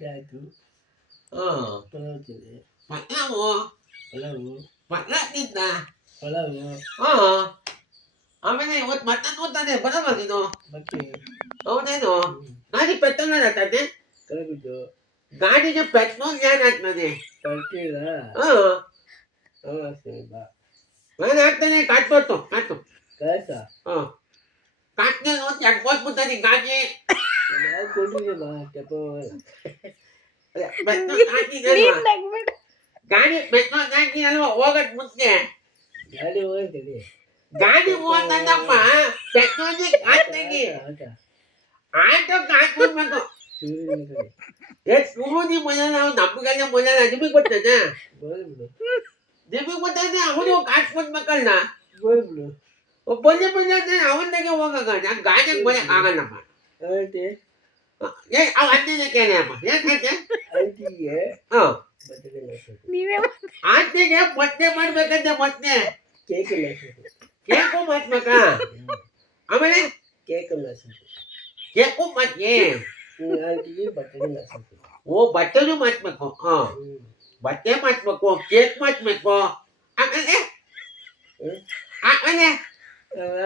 ಊಟ ಆಯ್ತು. ಪಲಾವ್ ತಿಂದೆ. ಪಲಾವು ಆಮೇಲೆ ಇವತ್ತು ಮತ್ತೆ ಓದ್ತಾನೆ ಬರಲ್ಲ ನೀನು ಮತ್ತೆ ಹೌದೇನು ಗಾಡಿ ಪೆಟ್ರೋಲ್ ಹಾಕ್ತದೆ ಕಳೆಬಿದ್ದು ಗಾಡಿಗೆ ಪೆಟ್ರೋಲ್ ಏನ್ ಹಾಕ್ತದೆ ಕಳ್ಸಿಲ್ಲ. ಹಾ ಹಾಕ್ತೀನಿ ಬಾ. ನಾನು ಹಾಕ್ತಾನೆ ಕಾಟ್ಕೊಟ್ಟು ಕಾಟು ಕಳ್ಸ ಹಾ ಕಾಟ್ನ ಒಂದು ಎಡ್ಕೊಟ್ಬಿಡ್ತಾನೆ ಗಾಡಿ ನಾವು ಕೊಟ್ಟಿದ್ದೆ ಬಾ ಕೆಪ್ಪ. ಪೆಟ್ರೋಲ್ ಹಾಕಿದಲ್ವಾ ಗಾಡಿ ಪೆಟ್ರೋಲ್ ಹಾಕಿ ಅಲ್ವಾ ಹೋಗಕ್ ಮುಂಚೆ ಗಾಡಿ ಹೋಗ್ತದೆ. ಗಾಡಿ ಹೋದಂದಪ್ಪ ಪೆಟ್ರೋಲ್ ಹಾಕ್ತಾಗಿ ಆಟೋ ಹಾಕ್ಬಿಡ್ಬೇಕು ಸೂದಿ ಮೊದಲ ನಾವು ನಮ್ಗೆಲ್ಲ ಮೊದಲ ನಿಮಗೆ ಗೊತ್ತದ ಗೋಲ್ಬಿಡು ನಿಮಗೆ ಗೊತ್ತಾದ ಅವನು ಕಾಟ್ಕೊಡ್ಬೇಕಲ್ಲ ಗೋಲ್ಬಿಡು ಬಂದೆ ಅವನಿಗೆ ಹೋಗಕ್ಕ ನಾನು ಗಾಡಿಗೆ ಬರಕ್ ಆಗಲ್ಲಪ್ಪ ಆಂಟಿ ಏ ಅವ ಅಂತಿದ್ದೆ ಕೇಳಪ್ಪ ಯಾಕೆ ಆಂಟಿಗೆ ಹಾಂ ಬರ್ತಡೇ ಮಾಡಿಸ್ಬೇಕು. ಆಂಟಿಗೆ ಬಟ್ಟೆ ಮಾಡ್ಬೇಕಂತೆ ಮತ್ತೆ ಕೇಕ್ ಮಾಡಿಸ್ಬೇಕು. ಕೇಕು ಮಾಡ್ಬೇಕಾ ಆಮೇಲೆ ಕೇಕ್ ಮಾಡಿಸ್ಬೇಕು. ಕೇಕು ಮತ್ತೆ ಆಂಟಿಗೆ ಬರ್ತಡೇ ಮಾಡಿಸ್ಬೇಕು. ಓ ಬಟ್ಟೆನೂ ಮಾಡ್ಬೇಕು ಹಾಂ ಬಟ್ಟೆ ಮಾಡ್ಬೇಕು ಕೇಕ್ ಮಾಡ್ಬೇಕು ಆಮೇಲೆ ಆಮೇಲೆ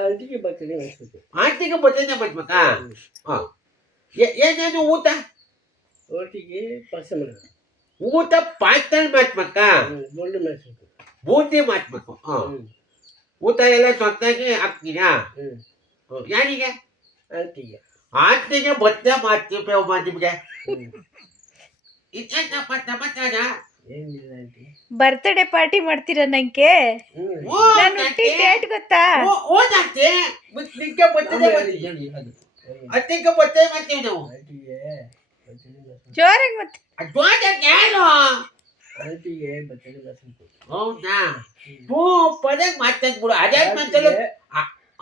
ಆಂಟಿಗೆ ಬರ್ತಡೇ ಮಾಡಿಸ್ಬೇಕು. ಆಂಟಿಗೆ ಬಟ್ಟೆನೇ ಮಾಡ್ಬೇಕಾ ಹಾಂ ಏನೇನು ಊಟ ಒಟ್ಟಿಗೆ ಪಾಸ ಮಾಡಬೇಕು. ಊಟ ಪಾಯ್ತಲ್ ಮಾಡ್ಬೇಕಾ ಗೋಲ್ಡ್ ಮಾಡಿಸ್ಬೇಕು. ಬೂಂದಿ ಮಾಡ್ಬೇಕು ಹಾಂ ಊಟ ಎಲ್ಲ ಸ್ವತ್ತಾಗಿ ಹಾಕ್ತೀರಾ ಯಾರಿಗೆ ಆಂಟಿಗೆ ಆಂಟಿಗೆ ಬಟ್ಟೆ ಮಾಡ್ತೀವಿ ಒಬ್ಬ ನಿಮಗೆ ಸಮಾಚಾರ ಏನಿಲ್ಲ ಆಂಟಿ. ಬರ್ತ್ಡೇ ಪಾರ್ಟಿ ಮಾಡ್ತೀರಾ ನಂಗೆ ನಾನು ಹುಟ್ಟಿ ಡೇಟ್ ಗೊತ್ತಾ ಓದಾಗ್ತಿ ನಿಂಗೆ ಬರ್ತದೆ ಅತ್ತಿಗೆ ಬಟ್ಟೆ ಮಾಡ್ತೀವಿ ನಾವು ಆಂಟಿಗೆ ಬರ್ತಡೇ ಮಾಡಿಸ್ಬೇಕು. ಜೋರಾಗಿ ಮತ್ತೆ ಏನು ಆಂಟಿಗೆ ಬರ್ತಡೇ ಮಾಡಿಸ್ಬೇಕು. ಹೌದಾ ಪದೇ ಮಾಡ್ತಂದ್ ಬಿಡು ಅದೇ ಮಾಡ್ತಲ್ಲ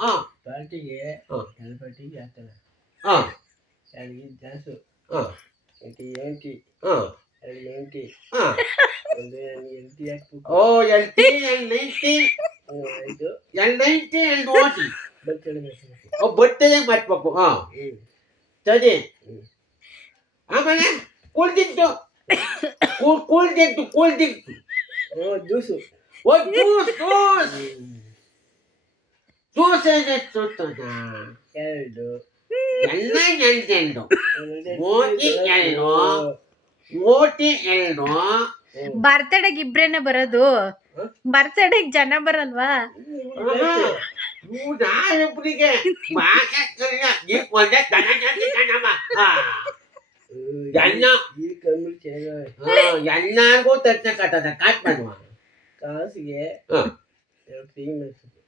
ಹಾಂ ಪಾರ್ಟಿಗೆ ಹಾಂ ಎರಡು ಪಾರ್ಟಿಗೆ ಹಾಕ್ತಾರೆ. ಹಾಂ ಎರಡು ಗ್ಯಾಸು ಹಾಂ ಎಂಟಿ ಹಾಂ ಎರಡು ಎಂಟಿ ಹಾಂ ಒಂದು ಎಂಟಿ ಹಾಕ್ಬೇಕು. ಓ ಎಲ್ಟಿ ಎಲ್90 ಆಯಿತು. ಎಲ್90 ಎಲ್40 ಬರ್ತಡೇ ಮಾಡಿಸ್ಬೇಕು. ಬಟ್ಟೆಗೆ ಮಾಡ್ಬೇಕು ಹಾಂ ಸರಿ ಆಮೇಲೆ cool drinks cool drinks juice ಓ ಜ್ಯೂಸ್ ಎಷ್ಟು ಎರಡು ಎಲ್ಲ ಎಲ್ದೆಂಡು ಮೋಟಿ ಎರಡು ಬರ್ತಡೆಗೆ ಇಬ್ರೇನೆ ಬರೋದು ಬರ್ತಡೆಗೆ ಜನ ಬರಲ್ವಾ ನಾವಿಬ್ಬರಿಗೆ ಒಂದೇ ದನ ಜಾತಿ ಕಣಮ್ಮ ಎಲ್ಲ ಈ ಕಮ್ಮಿ ಚೆನ್ನಾಗಿ ಎಲ್ಲಾರ್ಗೂ ತರ್ಸಕ್ಕತ್ತದ ಕಾಟ್ ಮಾಡುವ ಕಾಸಿಗೆ ಎರಡು ಫ್ರೀ ಮಾಡಿಸ್ಬೇಕು.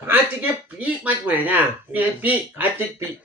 ಕಾಚಿಗೆ ಪೀಕ್ ಮಾಡ್ಬೇಡ ಪಿ ಕಾಚಿಗೆ ಪೀಕ್